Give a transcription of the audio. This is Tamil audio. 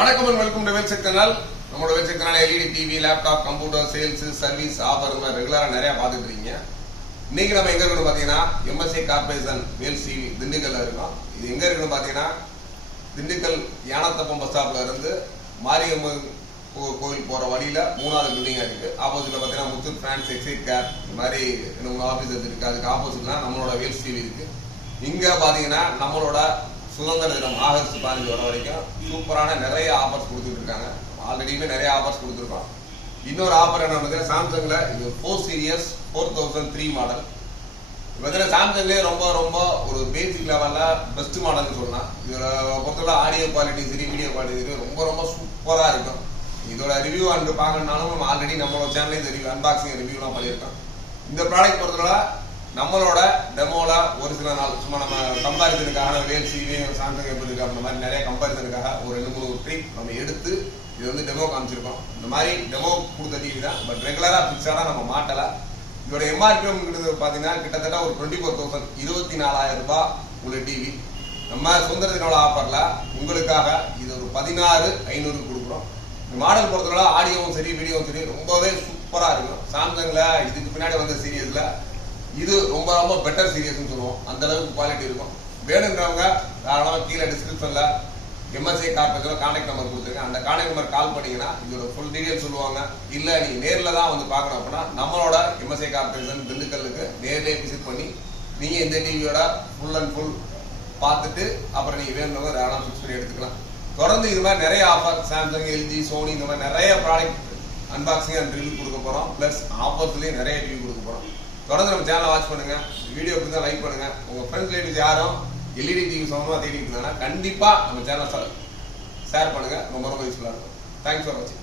வணக்கம் and welcome to வெல்செக் சேனல். நம்மளோட வெல்செக் channel LED TV, laptop, computer, sales, service, offer ரெகுலரா நிறைய பார்த்துட்டு இருக்கீங்க. இன்னைக்கு நம்ம எங்க இருக்கணும் பாத்தீங்கன்னா எம்எஸ்ஏ கார்பரேஷன் வேல்சி திண்டுக்கல்ல இருக்கோம். இது எங்க இருக்குன்னு பாத்தீங்கன்னா திண்டுக்கல் யானத்தப்பம் பஸ் ஸ்டாப்ல இருந்து மாரியம்மன் கோயில் போற வழியில 3வது பில்டிங்கா இருக்கு. ஆப்போசிட்ல பாத்தீங்கன்னா முத்தூட் பிரான்ஸ் எக்ஸைட் கேர் மாதிரி 2 ஆபீஸ் இருக்கு. அதுக்கு ஆப்போசிட்ல நம்மளோட வேல்ஸ் டிவி இருக்கு. இங்க பாத்தீங்கன்னா நம்மளோட சுதந்திர தினம் ஆகஸ்ட் 15 வர வரைக்கும் சூப்பரான நிறைய ஆஃபர்ஸ் கொடுத்துட்டு இருக்காங்க. ஆல்ரெடியுமே நிறைய ஆஃபர்ஸ் கொடுத்துருக்கோம். இன்னொரு ஆஃபர் என்ன வந்து சாம்சங்ல இது 4 சீரியஸ் 4003 மாடல். பார்த்தீங்கன்னா சாம்சங்லேயே ரொம்ப ரொம்ப ஒரு பேசிக் லெவல்ல பெஸ்ட் மாடல்னு சொல்லலாம். இதோட பொறுத்தவரை ஆடியோ குவாலிட்டி சரி, வீடியோ குவாலிட்டி சரி ரொம்ப ரொம்ப சூப்பரா இருக்கும். இதோட ரிவ்யூ அன்று பார்க்கணும்னாலும் நம்ம ஆல்ரெடி நம்மளோட சேனல்ல இந்த ரிவ்யூ அன்பாக்சிங் ரிவ்யூலாம் பண்ணியிருக்கோம். இந்த ப்ராடக்ட் பொறுத்தவரை நம்மளோட டெமோல ஒரு சில நாள் சும்மா நம்ம கம்பாரிசனுக்காக வேல்சிலையும் சாம்சங் எப்படி இருக்கு அந்த மாதிரி நிறைய கம்பாரிசனுக்காக ஒரு 2-3 ட்ரிப் நம்ம எடுத்து இது வந்து டெமோ காமிச்சிருக்கோம். இந்த மாதிரி டெமோ கொடுத்த டிவி தான், பட் ரெகுலரா பிக்ஸாடா நம்ம மாட்டல. இதோட எம்ஆர்பி பாத்தீங்கன்னா கிட்டத்தட்ட ஒரு 24,000 24,000 ரூபாய் உள்ள டிவி. நம்ம சுதந்திர தினோட ஆஃபர்ல உங்களுக்காக இது ஒரு 16,500 கொடுக்குறோம். இந்த மாடல் பொறுத்தவரை ஆடியோவும் சரி வீடியோவும் சரி ரொம்பவே சூப்பரா இருக்கும். சாம்சங்ல இதுக்கு பின்னாடி வந்த சீரியஸ்ல இது ரொம்ப ரொம்ப பெட்டர் சீரியஸ்னு சொல்லுவோம். அந்த அளவுக்கு குவாலிட்டி இருக்கும். வேணுங்கிறவங்க தாராளமா கீழே டிஸ்கிரிப்ஷன்ல எம்எஸ்ஏ கார்பரேஷன் கான்டாக்ட் நம்பர் கொடுத்துருங்க. அந்த கான்டாக்ட் நம்பர் கால் பண்ணீங்கன்னா இதோட ஃபுல் டீடைல் சொல்லுவாங்க. இல்ல நீங்க நேர்ல தான் வந்து பார்க்கணும் அப்படின்னா நம்மளோட எம்எஸ்ஏ கார்பரேஷன் திண்டுக்கல்லுக்கு நேர்லயே விசிட் பண்ணி நீங்க இந்த டிவியோட ஃபுல் அண்ட் ஃபுல் பார்த்துட்டு அப்புறம் நீங்க வேணுங்கிறவங்க தாராளமா ஃபிக்ஸ் பண்ணி எடுத்துக்கலாம். தொடர்ந்து இது மாதிரி நிறைய ஆஃபர் சாம்சங், எல்ஜி, சோனி இந்த மாதிரி நிறைய ப்ராடக்ட் அன்பாக்சிங் அண்ட் ரிவ்யூ கொடுக்க போறோம். பிளஸ் ஆஃபர்ஸ்லயே நிறைய ரிவ்யூ கொடுக்க போறோம். தொடர்ந்து நம்ம சேனலை வாட்ச் பண்ணுங்க. வீடியோ பிடிச்சா லைக் பண்ணுங்க. உங்க ஃப்ரெண்ட்ஸ் ரிலேட்டிவ்ஸ் யாரும் எல்இடி டிவி சம்பந்தமா தேடிட்டு இருந்தாங்கன்னா கண்டிப்பா நம்ம சேனல் ஷேர் பண்ணுங்க. ரொம்ப ரொம்ப யூஸ்ஃபுல்லா இருக்கும். தேங்க்ஸ் ஃபார் வாட்சிங்.